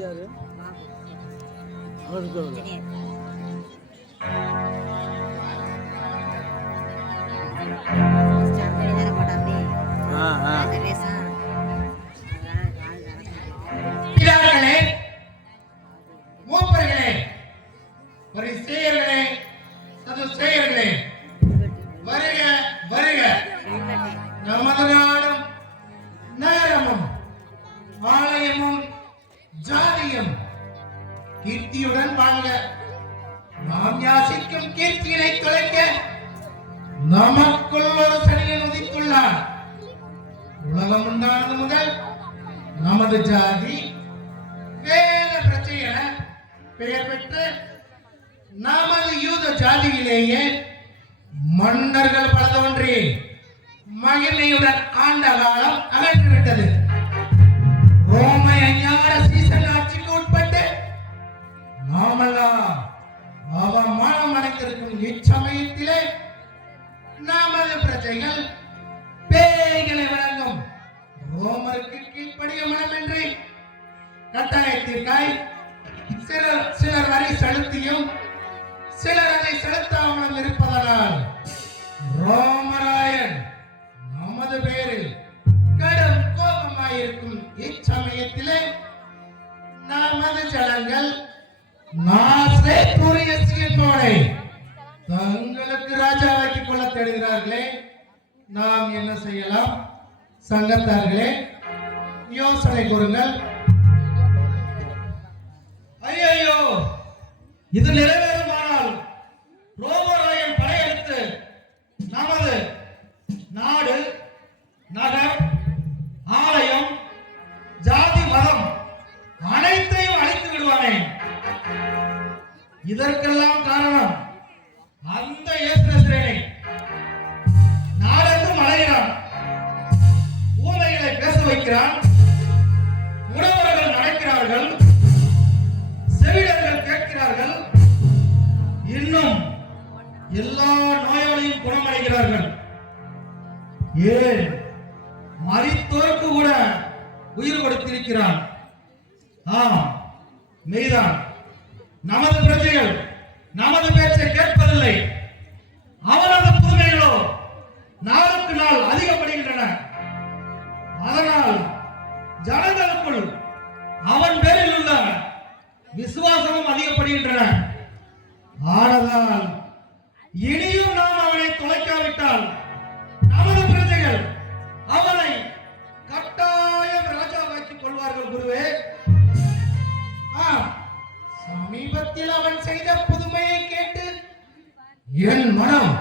யாரு அவருக்கு மூப்பர்களே, பரிசேயர்களே, சதுசேயர்களே, வருக வருக. நமது நாடும் நேரமும் ஆலயமும் ஜாதியும் கீர்த்தியுடன் வாங்க. நாம் யாசிக்கும் கீர்த்தியினை தொலைக்க நமக்குள் ஒரு சனியன் உதித்துள்ளார். உலகம் உண்டானது முதல் நமது ஜாதி வேத பிரச்சை என பெயர் பெற்று நமது யூத ஜாதியிலேயே மன்னர்கள் பல தோன்றி மகிமையுடன் ஆண்ட காலம் அகன்றுவிட்டது. ரோமை அஞ்ஞார சீசன் ஆட்சிக்கு உட்பட்டு நாமெல்லாம் அவமானம் அடைந்திருக்கும் இச்சமயத்திலே நமது பிரஜைகள் பேய்களை வழங்கும் ரோமருக்கு கீழ்ப்படிய மனமின்றி கட்டாயத்திற்காய் சிலர் வரை செலுத்தியும் சிலர் அதை செலுத்தாமலும் இருப்பதனால் ரோமராயன் நமது பேரில் கடும் கோபமாயிருக்கும் இச்சமயத்திலே நமது ஜனங்கள் நாசேபுரியசியத்தோடே தங்களுக்கு ராஜாவாக்கிக் கொள்ள தேடுகிறார்களே. நாம் என்ன செய்யலாம்? சங்கத்தார்களே, யோசனை கூறுங்கள். ஐயோ, இது நிறைவேறுமானால் ரோமராயன் படையெடுத்து நமது நாடு, நகர், ஆலயம், ஜாதி, மதம் அனைத்தையும் அழித்து விடுவானே. இதற்கெல்லாம் காரணம் அந்த இயேசுநாதரே. நாடெங்கும் அலைகிறான், ஊமைகளை பேச வைக்கிறான், உணவர்கள் நடக்கிறார்கள், செவிடர்கள் கேட்கிறார்கள், இன்னும் எல்லா நோயாளியும் குணமடைகிறார்கள். ஏன் மரித்தோருக்கு கூட உயிர் கொடுத்திருக்கிறான். மெய்தான், நமது பிரஜைகள் நமது பேச்சை கேட்பதில்லை. அவனது புதுமைகளோ நாளுக்கு நாள் அதிகப்படுகின்றன. அதனால் ஜனங்களுக்குள் அவன் பேரில் உள்ள விசுவாசமும் அதிகப்படுகின்றன. ஆனதால் இனியும் நாம் அவனை தொலைக்காவிட்டால் நமது பிரஜைகள் அவனை கட்டாயம் ராஜாவாக்கிக் கொள்வார்கள். குருவே, சமீபத்தில் அவன் செய்த புதுமையை கேட்டு என் மனம்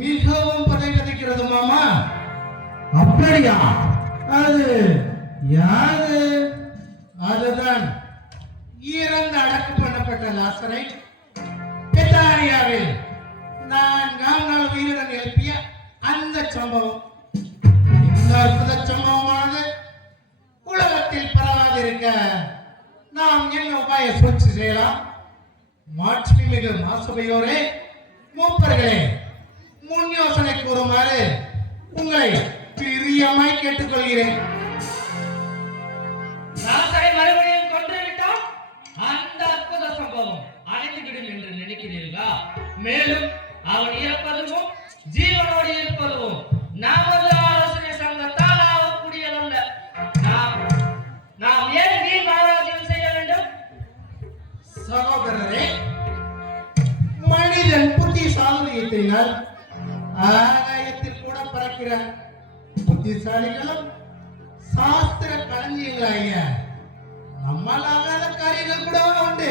மிகவும் பதைபதைக்கிறது மாமா. அப்படியா? அது யாது? அதுதான் இறந்து அடக்கு பண்ணப்பட்ட லாசரை பெத்தானியாவில் 4ஆம் நாள் உயிருடன் எழுப்பிய அந்த சம்பவம். இந்த அற்புத சம்பவமானது உலகத்தில் பரவாதிருக்க நாம் என்ன உபாய சூழ்ச்சி செய்யலாம்? மாட்சி மிகு மாசபையோரே, மூப்பர்களே, முன் யோசனை கூறுமாறு உங்களை பிரியமாய் கேட்டுக்கொள்கிறேன். ராசரை மறுபடியும் கொன்றுவிட்டால் அந்த அற்புத சம்பவம் அழிந்துவிடும் என்று நினைக்கிறீர்களா? மேலும் அவன் இறப்பதும் ஜீவனோடு இருப்பதும் நமது ஆலோசனை சங்கத்தால் ஆகக்கூடியதல்ல. நாம் ஏன் வீண் ஆராய்ச்சி செய்ய வேண்டும்? சகோதரரே, மனிதன் புத்தி சாதுரியத்தினால் ஆகாயத்தில் கூட பறக்கிற புத்திசாலிகளும் சாஸ்திர களஞ்சியங்களாகிய நம்மால் ஆகாத காரியங்கள் கூட உண்டு.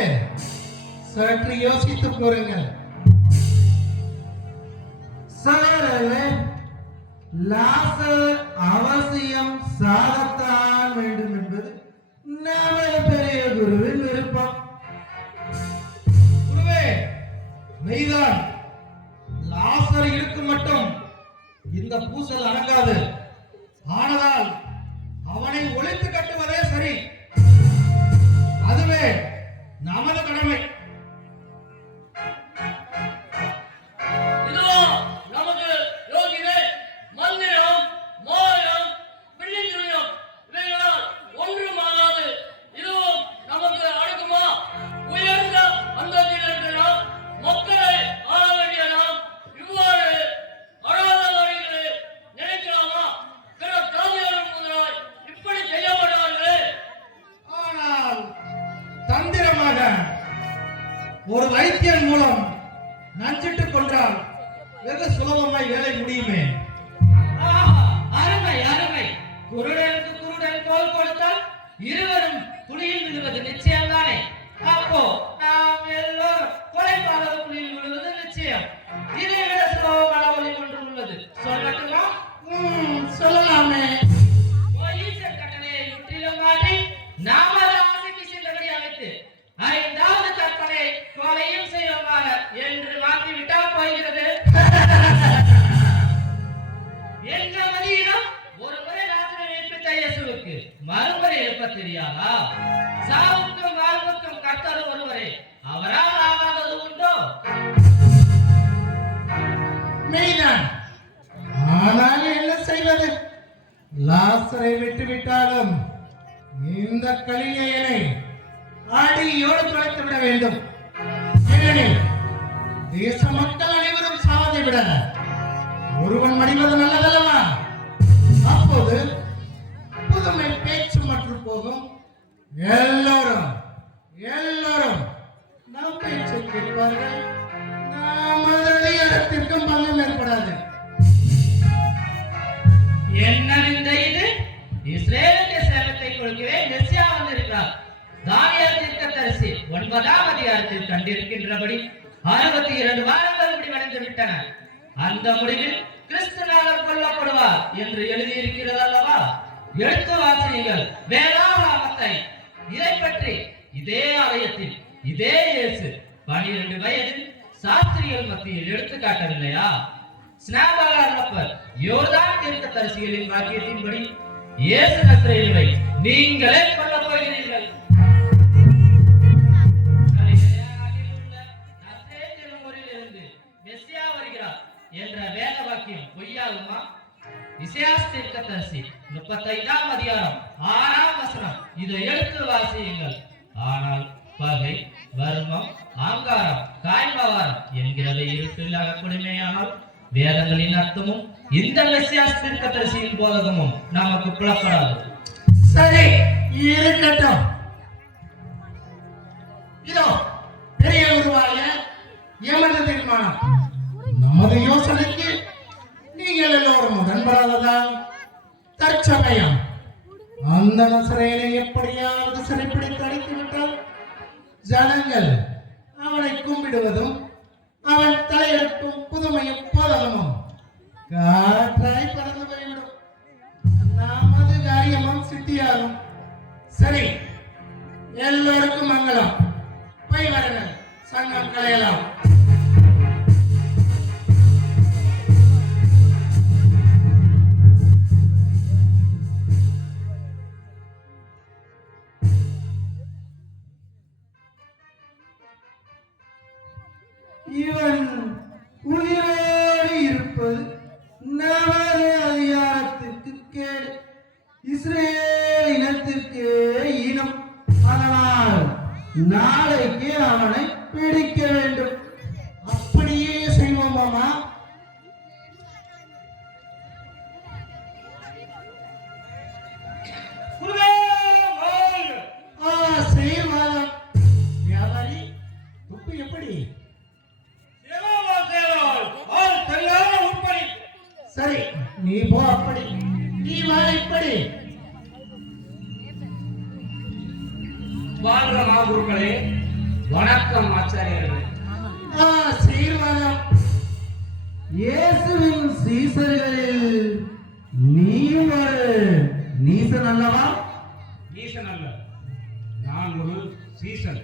சற்று யோசித்து கூறுங்கள். சகோதரர்களே, லாசர் அவசியம் சாகத்தான் வேண்டும் என்பது நமது பெரிய குருவின் விருப்பம். குருவே, மெய்தான். லாசர் இருக்கும் மட்டும் இந்த பூசல் அடங்காது. ஆனதால் அவனை ஒழித்து கட்டுவதே சரி. அதுவே நமது கடமை. நமக்கு யோகிதை, மந்திரம், மோயம், பிள்ளைஞ்சுரியம் இவைகளால் ஒன்றும் ஆகாது. இதுவும் நமது மகன். ஒரு வைத்தியன் மூலம் நஞ்சிட்டு கொன்றால் வெகு சுலபமாய் வேலை முடியுமே. ஆஹா, அருமை அருமை. குருடனுக்கு குருடன் கோல் கொடுத்தால் இருவரும் குழியில் விழுவது நிச்சயம்தானே. அப்போ நாம் எல்லோரும் கொலைபாதக குழியில் விழுவது நிச்சயம். இதை விட சுலபமான வழி ஒன்று உள்ளது. சொல்லட்டுமா? சொல்லலாமே. போலீசர் கட்டளையை முற்றிலும் மாற்றி நமது ஆசைக்கு சென்றபடி அமைத்து 5வது கற்பனை கொலையும் செய்வோமாக என்று மாற்றிவிட்டால் போகிறது. என்ற மதியிடம் ஒரு முறை ராத்திரி எழுப்பித்த இயேசுவுக்கு மறுமுறை எழுப்ப தெரியாதா? சாவுக்கும் வாழ்வுக்கும் கர்த்தர் ஒருவரே, அவரால் ஆகாதது உண்டோ? மெய்தான். ஆனால் என்ன செய்வது? லாசரை விட்டு விட்டாலும் இந்த கலிலேயனை அடியோடு தொலைத்து விட வேண்டும். ஏனெனில் தேச மக்கள் அனைவரும் சாவதை விட ஒருவன் மடிவது நல்லதல்லவா? அப்போது புதுமை பேச்சு மற்றும் போகும். எல்லோரும் எல்லோரும் நம் பேச்சை கேட்பார்கள். நமது அதிகாரத்திற்கும் பங்கம் ஏற்படாது. என்ன இந்த இது? இஸ்ரேலுக்கு சேலத்தை கொடுக்கிறேன், மெசியா வந்திருக்கிறார். தானியேல் தீர்க்கதரிசி 9ஆம் அதிகாரத்தில் கண்டிருக்கின்றபடி 62 வாரங்கள் முடிவடைந்து விட்டன. அந்த முடிவில் கிறிஸ்துநாதர் கொல்லப்படுவார் என்று எழுதியிருக்கிறது அல்லவா? எடுத்து வாசியுங்கள் வேதாகமத்தை. இதை பற்றி இதே ஆலயத்தில் இதே இயேசு 12 வயதில் சாஸ்திரிகள் மத்தியில் எடுத்து காட்டவில்லையா? ஸ்நாபகர் யோர்தான் தீர்க்கதரிசிகளின் வாக்கியத்தின்படி இயேசு நசரேயனை நீங்களே கொல்லப் போகிறீர்கள். மெசியா வருகிறார் என்ற வேத வாக்கியம் பொய்யாகுமா? இசையாஸ் தீர்க்கதரிசி 35ஆம் அதிகாரம் 6ஆம் வசனம். இதை எடுத்து வாசியுங்கள். ஆனால் பகை, வர்மம், ஆங்காரம், காய்பவாரம் என்கிறதை இருட்டில்லாத கொடுமையானால் வேதங்களின் அர்த்தமும் இந்த மெசியாஸ் தீர்க்கதரிசியின் போதகமும் நமக்கு புலப்படாது. சரி, இருக்கட்டும். இதோ பெரிய உருவாய எமது தீர்மானம். நமது யோசனைக்கு நீங்கள் எல்லோரும் உடன்படாததால் தற்சமயம் அந்த நசரேயனை எப்படியாவது சிறைப்பிடித்து அடைத்துவிட்டால் ஜனங்கள் அவனை கும்பிடுவதும் அவன் தலையெடுக்கும் புதுமையும் போதகமும் காற்றாய் பறந்து போய்விடும். நமது காரியமும் சித்தியாகும். சரி, எல்லோருக்கும் மங்களம். போய் வரங்கள், சங்கம் கலையலாம். இவன் உயிரோடு இருப்பது நமது அதிகாரத்திற்கு கேடு, இஸ்ரேல் இனத்திற்கு ஈனம். அதனால் நாளைக்கு அவனை பிடிக்க வேண்டும். அப்படியே செய்வோமாமா? செய்வாதம். வியாபாரி துப்பு எப்படி? சரி, நீ போ அப்படி, நீ வா இப்படி. வாழ்க மாகுருக்களே, வணக்கம் ஆச்சாரியர்களே. சீர்வாதம். இயேசுவின் சீசர்களில் நீயும் ஒரு நீசன் அல்லவா? நீசன் அல்ல, நான் ஒரு சீசன்.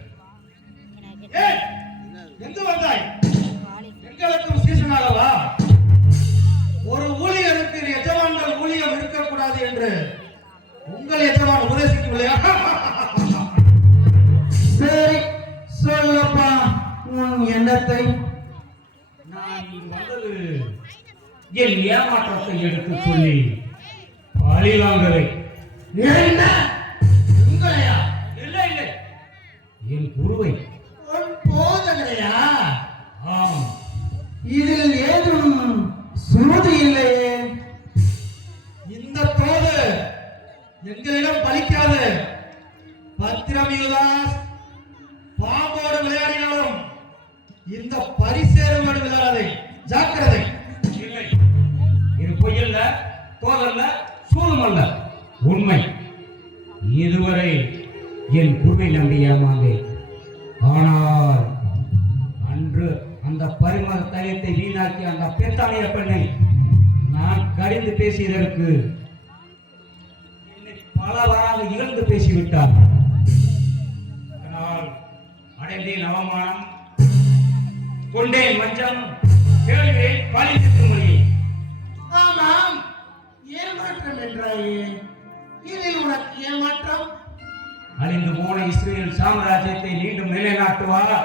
எங்கு வந்தாய்? எங்களுக்கும் சீசன் அல்லவா? ஒரு ஊழியருக்கு எஜமான்கள் ஊழியம் இருக்கக்கூடாது என்று உங்கள் எஜமான் உபதேசிக்கவில்லையா? சரி, சொல்லப்பா உன் எண்ணத்தை. நான் இங்கு வந்தது என் ஏமாற்றத்தை எடுத்து சொல்லி பழி வாங்கவே. என்ன? உங்களையா? இல்லை இல்லை, என் குருவை. உன் போதகரையா? ஆம். இதில் ஏதும் சுருதி இல்லையே. இந்த தோது எங்களிடம் பலிக்காது. பத்திரம் யூதாஸ், இந்த பரிசேறுவது விளையாதை ஜாக்கிரதை. இல்லை, இது பொய்யல்ல, தோதல்ல, சூதுமல்ல, உண்மை. இதுவரை என் குருவை நம்பி ஏமாந்தேன். ஆனால் அன்று அந்த பரிமள தைலத்தை வீணாக்கி அந்த பெத்தானிய பெண்ணை நான் கடிந்து பேசியதற்கு என்னை பலவாறாக இழந்து பேசிவிட்டார். அதனால் அடைந்தேன் அவமானம், கொண்டேன் மஞ்சம், கேள்வியை பழித்து மொழி. ஆமாம், ஏமாற்றம் என்றாயே, இதில் உனக்கு ஏமாற்றம்? அழிந்து போன இஸ்ரேல் சாம்ராஜ்யத்தை மீண்டும் நிலைநாட்டுவார்,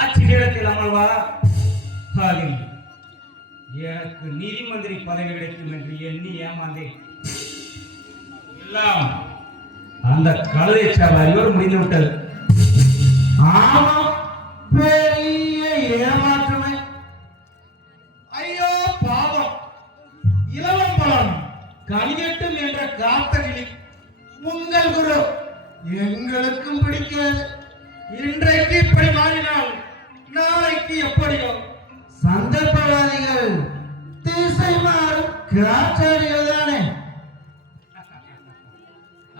ஆட்சி பீடத்தில் அமர்வார். அதில் எனக்கு நீதிமந்திரி பதவி கிடைக்கும் என்று எண்ணி ஏமாந்தேன். எல்லாம் அந்த கழுதை சாவடியோடு முடிந்துவிட்டது. ஆமாம், பெரிய ஏமாற்றமே. ஐயோ பாவம், இளவம்பலம் கனியட்டும் என்ற காத்தகிளி உங்கள் குரு எங்களுக்கும் பிடிக்காது. இன்றைக்கு இப்படி மாறினால் நாளைக்கு எப்படியோ? சந்தர்ப்பவாதிகள் திசை மாறும் காற்றாடிகள் தானே.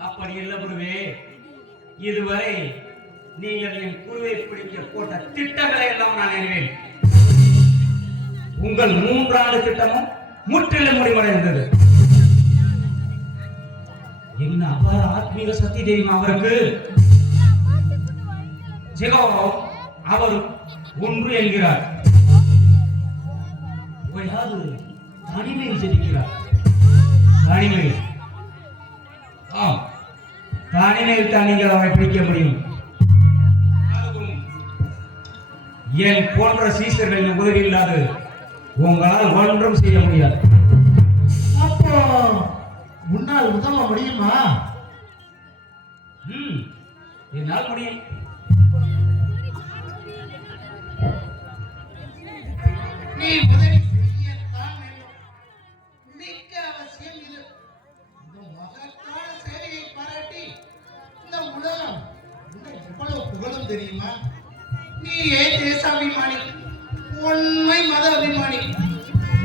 அப்படி இல்லை குருவே, இதுவரை நீங்கள் என் குருவை பிடிக்க போட்ட திட்டங்களை எல்லாம் நான் அறிவேன். உங்கள் 3 ஆண்டு திட்டமும் முற்றிலும் முடிவடைந்தது. என்ன அபார ஆத்மீக சக்தி தெரியுமா அவருக்கு? ஜெகோ அவர் ஒன்று என்கிறார், ஓயாது தனிமையில் ஜெபிக்கிறார். தனிமை, ஆம், தனிமையில் தான் நீங்கள் அவரை பிடிக்க முடியும். அதுவும் என் போன்ற சீசர்களின் உதவி இல்லாது உங்களால் ஒன்றும் செய்ய முடியாது. அப்போ உன்னால் உதவ முடியுமா? என்னால் முடியும். நீ உதவி செய்யத்தான் வேண்டும். மிக்க அவசியம் இது. இந்த மகத்தான சேவையை பாராட்டி இந்த உலகம் உன்னை எவ்வளவு புகழும் தெரியுமா? நீ ஏன் தேசாபிமானி, உண்மை மத அபிமானி.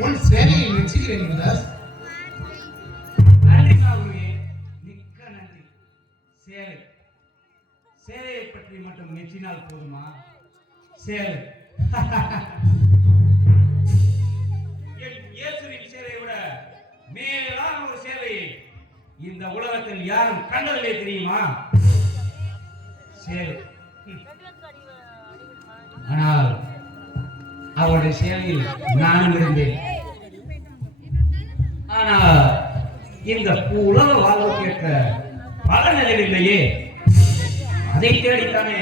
உன் சேவையை மெச்சுகிறேன் யுவராஜ். நன்றி சாகுவே, மிக்க நன்றி. சேவை, சேவையை பற்றி மட்டும் மெச்சினால் போதுமா? சேவை என் இயேசுவின் சேவையை விட மேலான ஒரு சேவையை இந்த உலகத்தில் யாரும் கண்டதில்லை தெரியுமா? சேவை. ஆனால் அவருடைய சேவையில் நானும் இருந்தேன். ஆனால் இந்த உலக வாழ்வுக்கேற்ற பலனிலையில் இல்லையே, அதை தேடித்தானே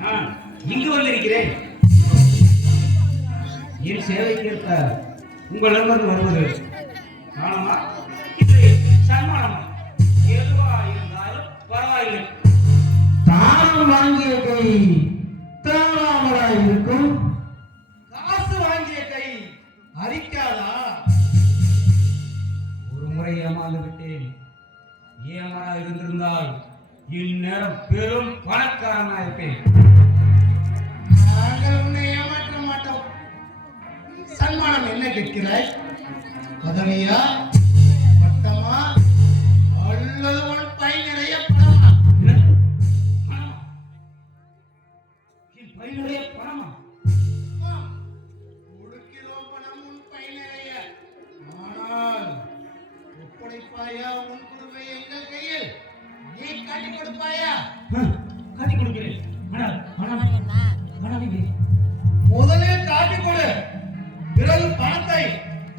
நான் இங்கு வந்திருக்கிறேன். என் சேவைக்கேற்ற உங்களிடமிருந்து வருவது காரணமா இல்லை சன்மானமா? எதுவா இருந்தாலும் பரவாயில்லை. தானம் வாங்கிய கை தாராமலா இருக்கும், காசு வாங்கிய கை அரிக்காதா? ஒரு முறை ஏமாந்து விட்டேன். ஏமாறா இருந்திருந்தால் இந்நேரம் பெரும் பணக்காரனா இருப்பேன். நாங்கள் உன்னை ஏமாற்ற மாட்டோம். சன்மானம் என்ன கேட்கிறாய்? பதவியா, பட்டமா, அல்லது உன் பை நிறைய பணமா? என்ன? பணமா? என் பை நிறைய பணமா? ஆம், 1 கிலோ பணம் உன் பை நிறைய. ஆனால் ஒப்படைப்பாயா உன் குருவை எங்கள் கையில்? நீ காட்டிக் கொடுப்பாயா? காட்டி கொடுக்கிறேன். ஆனால் ஆனால் ஆனால் இல்லை. முதலில் காட்டிக் கொடு, பிறகு பணத்தை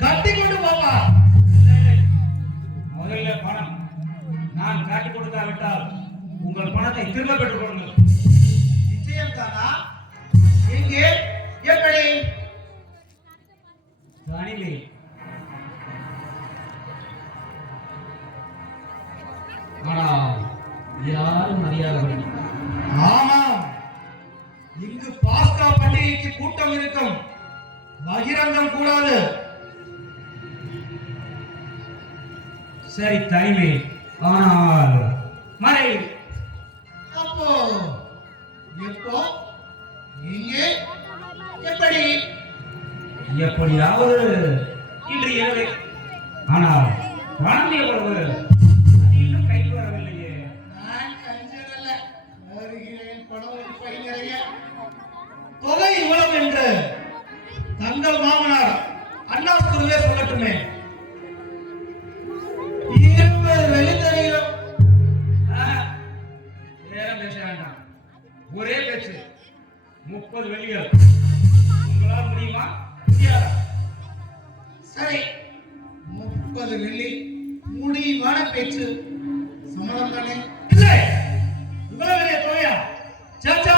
கட்டி கொண்டு போவா. முதல்ல பணம். நான் காட்டி கொடுக்காவிட்டால் உங்கள் பணத்தை திரும்ப பெற்றுக் கொள்ளுங்கள். நிச்சயம் தானா? எங்கே, எப்படி? தனிமை. ஆனால் யாரும் அறியாதபடி. ஆமாம், இங்கு பாஸ்கா பண்டிகைக்கு கூட்டம் இருக்கும். பகிரங்கம் கூடாது. சரி, தனிமை. ஆனால் மறை. அப்போ எப்போ, எங்கே எப்படியாவது இன்று இரவு. ஆனால் பணம் எவ்வளவு? அது இன்னும் கைக்கு வரவில்லையே. நான் கஞ்சன் அல்ல, வருகிறேன். பணம் ஒரு பை நிறைய. தொகை இவ்வளவு என்று தங்கள் மாமனார் அண்ணாஸ்துருவே சொல்லட்டுமே. 20 வெள்ளி தருகிறோம். நேரம் பேச வேண்டாம், ஒரே பேச்சு. 30 வெள்ளிகள் உங்களால் முடியுமா? முடியாதா? சரி, 30 வெள்ளி முடிவான பேச்சு. சம்மதம் தானே? இல்லை, இவ்வளவு பெரிய தொகையா? சாச்சா,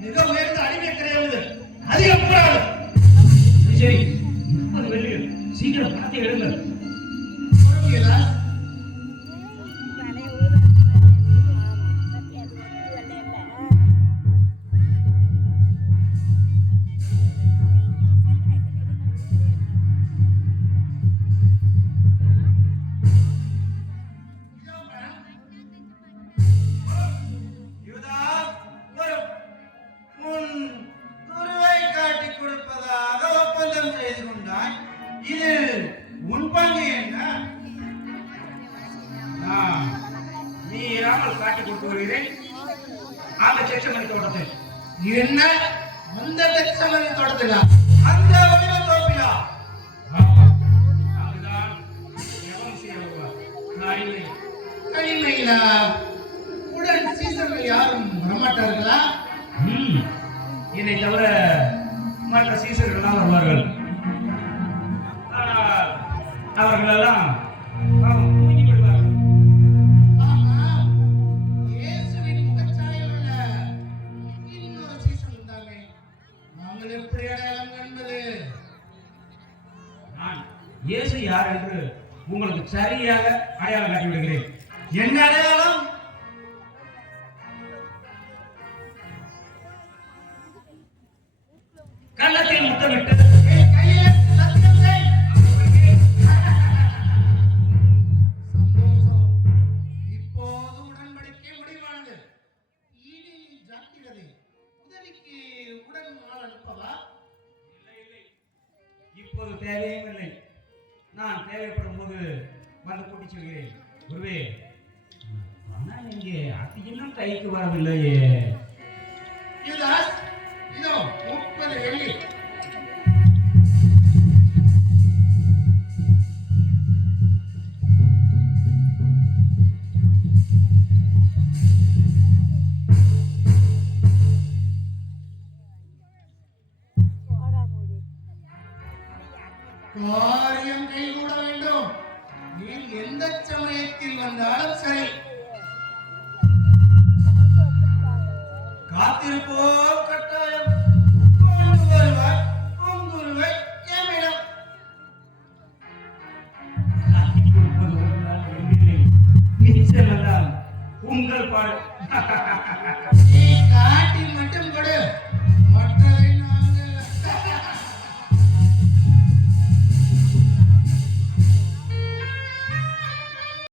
மிக உயர்ந்த அடிமை கிடையாது, அதிகம் கூடாது. சரி 30 வெள்ளிகள், சீக்கிரம் பணத்தை எடுங்கள். பொறுமையா? மீறாமல் காட்டி கொடுத்து வருகிறேன். அந்த செச்சமணி தோட்டத்தை. என்ன? அந்த செச்சமணி தோட்டத்திலா? அந்த வடிவ தோப்பிலா? அதுதான் எவன் செய்ய அடிமை. அடிமையிலா? உடன் சீசர்கள் யாரும் வரமாட்டார்களா? என்னை தவிர மற்ற சீசர்கள் தான் வருவார்கள். ஆனால் அவர்கள் எல்லாம் தூங்கி விடுவார்கள். இயேசுவின் முகச்சாயல் உள்ள இன்னொரு சீசன் இருந்தாலே நாங்கள் எப்படி அடையாளம் காண்பது? நான் இயேசு யார் என்று உங்களுக்கு சரியாக அடையாளம் காட்டி விடுகிறேன். என்ன அடையாளம்? கள்ளத்தில் முத்தமிட்டு கையிலே சத்தியம் செய். சந்தோஷம். இப்போது உடன்படிக்கை முடிவானது. இனி ஜாக்கிரதை. உதவிக்கு உடன் ஆள் அனுப்பவா? இப்போது தேவையும் இல்லை. நான் தேவைப்படும் போது வந்து கூட்டி சொல்கிறேன். குருவே, பணம் எங்கே? அது இன்னும் கைக்கு வரவில்லையே. யுவதாஸ், இதோ 30 வெள்ளி. காரியம் கைகூட வேண்டும். நீ எந்த சமயத்தில் வந்தாலும் சரி, காத்திருப்போ கட்டாயம். கொண்டு வருவார் உங்குருவை எம்மிடம். நிச்சயம் உங்கள் பாடு.